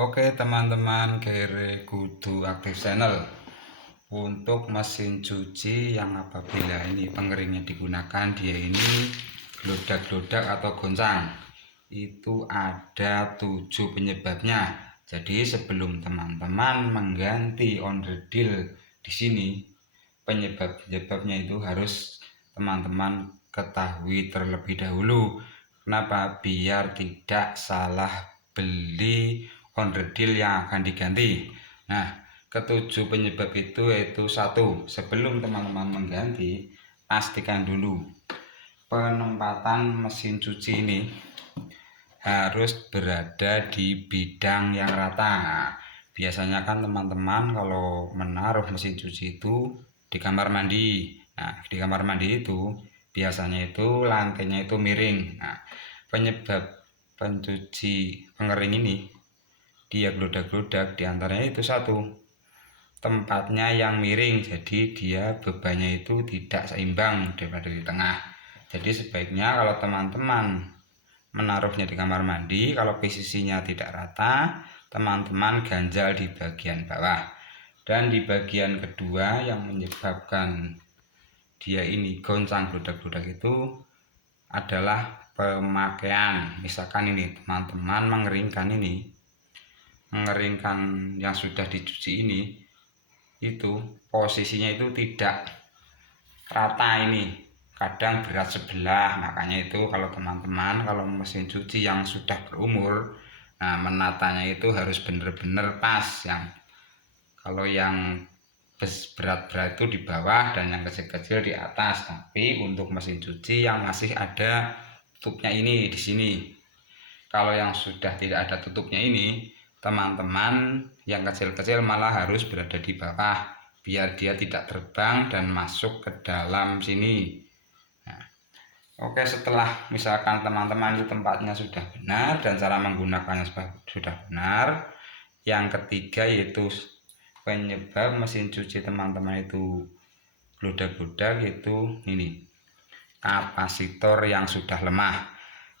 Oke teman-teman, kere kudu aktif channel untuk mesin cuci yang apabila ini pengeringnya digunakan, dia ini gelodak-gelodak atau goncang. Itu ada 7 penyebabnya. Jadi sebelum teman-teman mengganti onderdil di sini, penyebab-penyebabnya itu harus teman-teman ketahui terlebih dahulu. Kenapa? Biar tidak salah beli onderdil yang akan diganti. Nah, ketujuh penyebab itu yaitu: satu, sebelum teman-teman mengganti, pastikan dulu penempatan mesin cuci ini harus berada di bidang yang rata. Nah, biasanya kan teman-teman kalau menaruh mesin cuci itu di kamar mandi. Nah, di kamar mandi itu biasanya itu lantainya itu miring. Nah, penyebab pencuci pengering ini dia gelodak-gelodak diantaranya itu: satu, tempatnya yang miring, jadi dia bebannya itu tidak seimbang daripada di tengah. Jadi sebaiknya kalau teman-teman menaruhnya di kamar mandi, kalau posisinya tidak rata, teman-teman ganjal di bagian bawah. Dan di bagian kedua yang menyebabkan dia ini goncang gelodak-gelodak itu adalah pemakaian. Misalkan ini teman-teman mengeringkan yang sudah dicuci ini, itu posisinya itu tidak rata, ini kadang berat sebelah. Makanya itu kalau teman-teman kalau mesin cuci yang sudah berumur, nah menatanya itu harus benar-benar pas. Kalau yang berat-berat itu di bawah dan yang kecil-kecil di atas. Tapi untuk mesin cuci yang masih ada tutupnya ini di sini, kalau yang sudah tidak ada tutupnya ini, teman-teman yang kecil-kecil malah harus berada di bawah biar dia tidak terbang dan masuk ke dalam sini. Nah, oke, setelah misalkan teman-teman itu tempatnya sudah benar dan cara menggunakannya sudah benar, yang ketiga yaitu penyebab mesin cuci teman-teman itu gelodak-gelodak, itu ini kapasitor yang sudah lemah.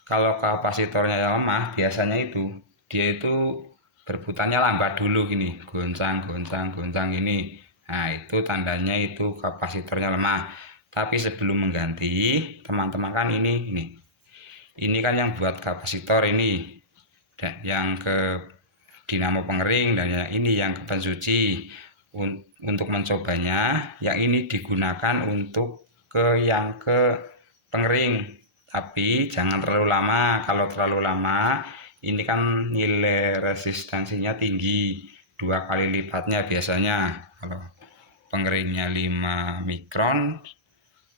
Kalau kapasitornya yang lemah, biasanya itu dia itu berputarnya lambat dulu gini, goncang ini. Nah, itu tandanya itu kapasitornya lemah. Tapi sebelum mengganti, teman-teman kan ini kan yang buat kapasitor ini, dan yang ke dinamo pengering, dan yang ini yang ke pencuci. Untuk mencobanya, yang ini digunakan untuk yang ke pengering, tapi jangan terlalu lama. Kalau terlalu lama, ini kan nilai resistansinya tinggi, 2 kali lipatnya biasanya. Kalau pengeringnya 5 mikron,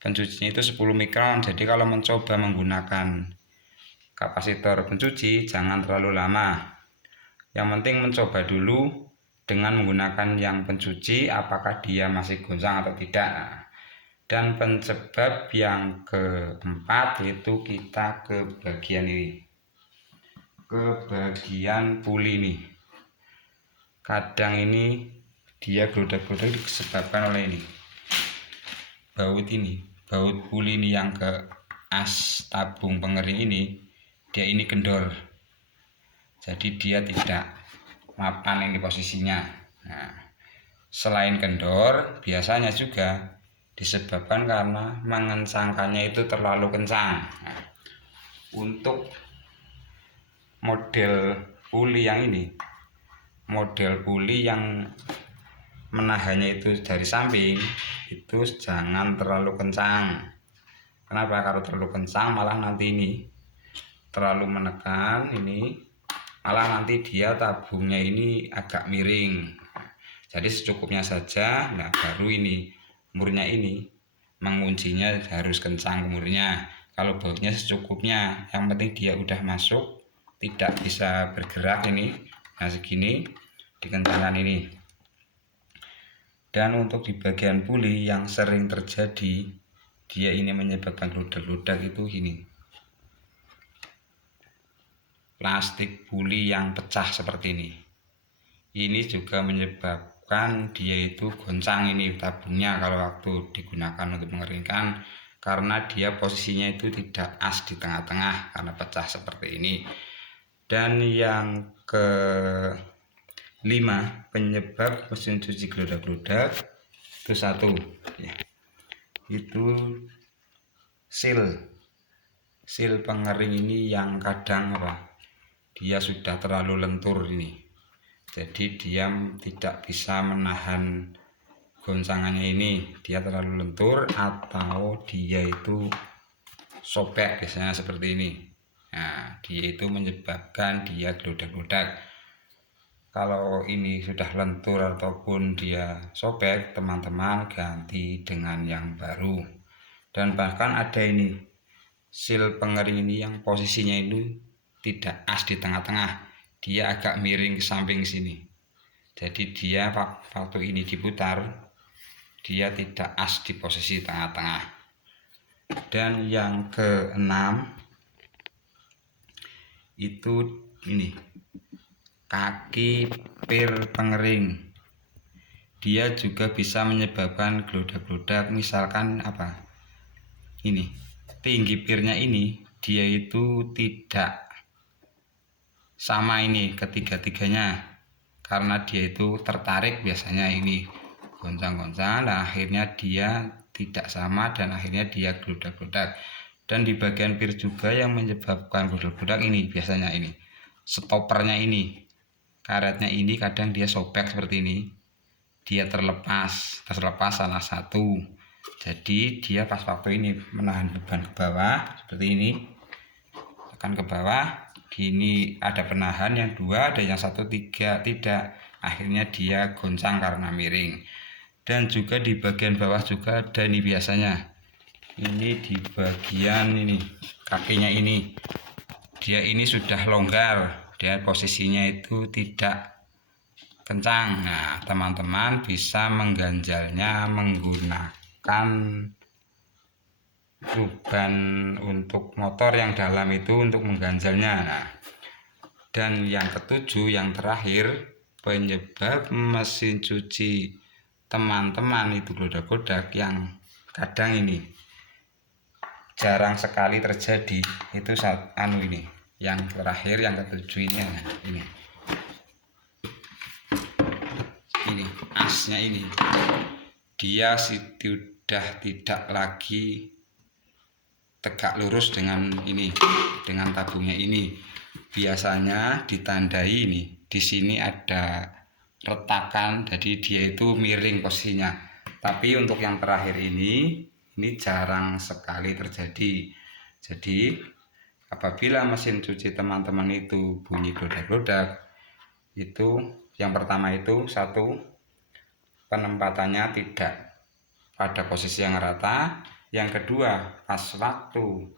pencucinya itu 10 mikron. Jadi kalau mencoba menggunakan kapasitor pencuci, jangan terlalu lama. Yang penting mencoba dulu dengan menggunakan yang pencuci, apakah dia masih goncang atau tidak. Dan penyebab yang keempat yaitu kita ke bagian ini, ke bagian puli nih. Kadang ini dia gelodak-gelodak disebabkan oleh ini baut puli ini yang ke as tabung pengering ini, dia ini kendor, jadi dia tidak mapan ini posisinya. Nah, selain kendor, biasanya juga disebabkan karena mengencangkannya itu terlalu kencang. Nah, untuk model puli yang menahannya itu dari samping, itu jangan terlalu kencang. Kenapa? Kalau terlalu kencang malah nanti ini terlalu menekan, ini malah nanti dia tabungnya ini agak miring. Jadi secukupnya saja. Nah, baru ini murnya ini menguncinya harus kencang murnya. Kalau bautnya secukupnya, yang penting dia udah masuk, tidak bisa bergerak ini. Nah, segini dikencangkan ini. Dan untuk di bagian puli yang sering terjadi, dia ini menyebabkan gelodak-gelodak itu ini plastik puli yang pecah seperti ini. Ini juga menyebabkan dia itu goncang ini tabungnya kalau waktu digunakan untuk mengeringkan, karena dia posisinya itu tidak as di tengah-tengah karena pecah seperti ini. Dan yang ke 5. Penyebab mesin cuci gelodak-gelodak itu 1 ya, itu seal pengering ini yang kadang dia sudah terlalu lentur ini, jadi dia tidak bisa menahan goncangannya ini, dia terlalu lentur atau dia itu sobek, biasanya seperti ini. Nah, dia itu menyebabkan dia gelodak-gelodak. Kalau ini sudah lentur ataupun dia sobek, teman-teman ganti dengan yang baru. Dan bahkan ada ini seal pengering ini yang posisinya itu tidak as di tengah-tengah, dia agak miring ke samping sini. Jadi dia waktu ini diputar, dia tidak as di posisi tengah-tengah. Dan yang keenam itu ini kaki pir pengering, dia juga bisa menyebabkan gelodak-gelodak. Misalkan ini tinggi pirnya ini dia itu tidak sama ini ketiga-tiganya, karena dia itu tertarik biasanya ini goncang-goncang, dan akhirnya dia tidak sama dan akhirnya dia gelodak-gelodak. Dan di bagian pir juga yang menyebabkan gelodak-gelodak ini biasanya ini stopernya ini, karetnya ini kadang dia sobek seperti ini, dia terlepas salah satu, jadi dia pas waktu ini menahan beban ke bawah seperti ini, tekan ke bawah gini ada penahan, yang 2 ada, yang 1 tidak, akhirnya dia goncang karena miring. Dan juga di bagian bawah juga ada ini, biasanya ini di bagian ini kakinya ini, dia ini sudah longgar, dia posisinya itu tidak kencang. Nah, teman-teman bisa mengganjalnya menggunakan ruban untuk motor yang dalam itu untuk mengganjalnya. Nah, dan yang ketujuh, yang terakhir, penyebab mesin cuci teman-teman itu gelodak-gelodak yang kadang ini jarang sekali terjadi, itu saat ini yang terakhir, yang ketujuh ini asnya ini dia sudah tidak lagi tegak lurus dengan ini, dengan tabungnya ini. Biasanya ditandai ini, di sini ada retakan, jadi dia itu miring posisinya. Tapi untuk yang terakhir ini jarang sekali terjadi. Jadi apabila mesin cuci teman-teman itu bunyi gelodak-gelodak, itu yang pertama itu 1, penempatannya tidak pada posisi yang rata. Yang kedua, pas waktu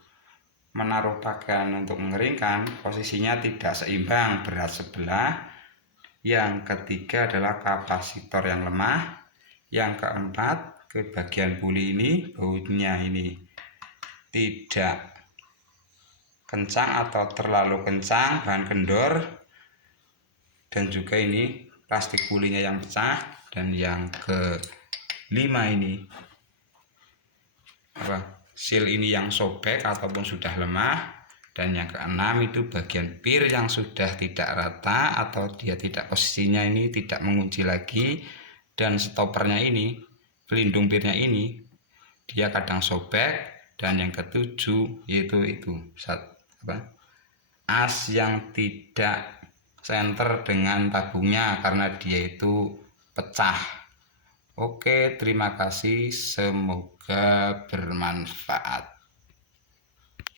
menaruh pakaian untuk mengeringkan, posisinya tidak seimbang, berat sebelah. Yang ketiga adalah kapasitor yang lemah. Yang keempat, ke bagian puli ini bautnya ini tidak kencang atau terlalu kencang, bahan kendor. Dan juga ini plastik pulinya yang pecah. Dan yang kelima ini seal ini yang sobek ataupun sudah lemah. Dan yang keenam itu bagian pir yang sudah tidak rata atau dia tidak, posisinya ini tidak mengunci lagi. Dan stopernya ini, pelindung pirnya ini, dia kadang sobek. Dan yang ketujuh yaitu as yang tidak senter dengan tabungnya karena dia itu pecah. Oke, terima kasih, semoga bermanfaat.